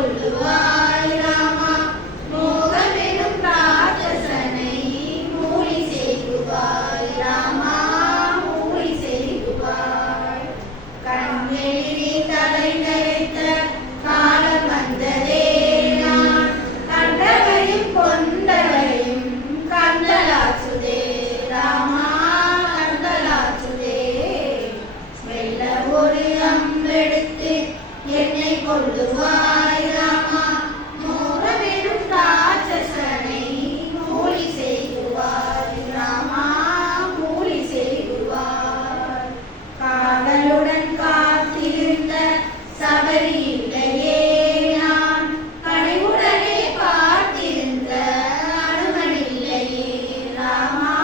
கொள்ளுவாய் ராமா மோகமெனும் ராட்சசனை மூலி செய்குவாய் ராமா மூலி செய்குவாய். கண்ணெதிரி தலை நரைத்த காலம் வந்ததே நான் கண்டவரையும் கொண்டவரையும் கந்தலாச்சுதே ராமா கந்தலாச்சுதே. மெல்ல ஒரு அம்பெடுத்து என்னை கொள்ளுவாய் ராமா மோகமெனும் ராட்சசனை மூலி செய்குவாய் ராமா மூலி செய்குவாய். காதலுடன் காத்திருந்த சபரி இல்லையே நான் கனிவுடனே பார்த்திருந்த அனுமன் இல்லையே ராமா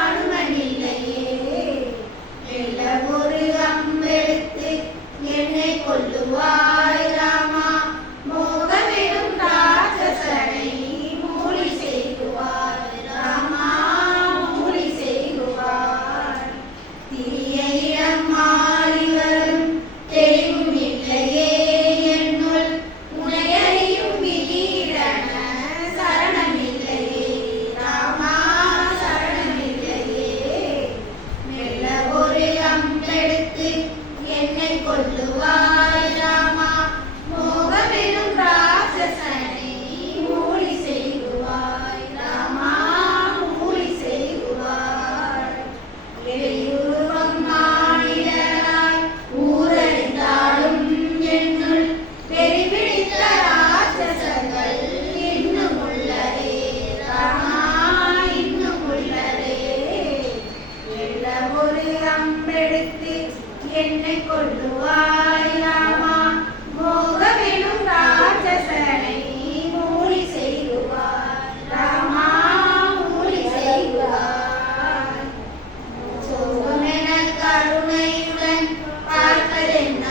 அனுமன் இல்லையே. மெல்ல ஒரு அம்பெடுத்து என்னை கொள்ளுவாய் ராமா மோகமெனும் ராட்சசனை மூலி செய்குவாய் ராமா மூலி செய்குவாய். தீய இடம் மாறி வரும் தெளிவும் இல்லையே என்னுள் உனையறியும் விதியிடன சரணம் இல்லையே ராமா சரணம் இல்லையே. மெல்ல ஒரு அம்பெடுத்து என்னை கொள்ளுவாய் ராமா மோகமெனும் ராட்சசனை மூலி செய்குவாய் ராமா மூலி செய்குவாய். வெளியுருவம் மானிடராய் ஊரறிந்தாலும் என்னுள் வெறிபிடித்த ராட்சசர்கள் இன்னும் உள்ளதே ராமா இன்னும் உள்ளதே. மெல்ல ஒரு அம்பெடுத்து என்னை கொள்ளுவாய் ராமா மோகமெனும் ராட்சசனை மூலி செய்குவாய் ராமா மூலி செய்குவாய். சோகமென கருணையுடன் பார்ப்பதென்ன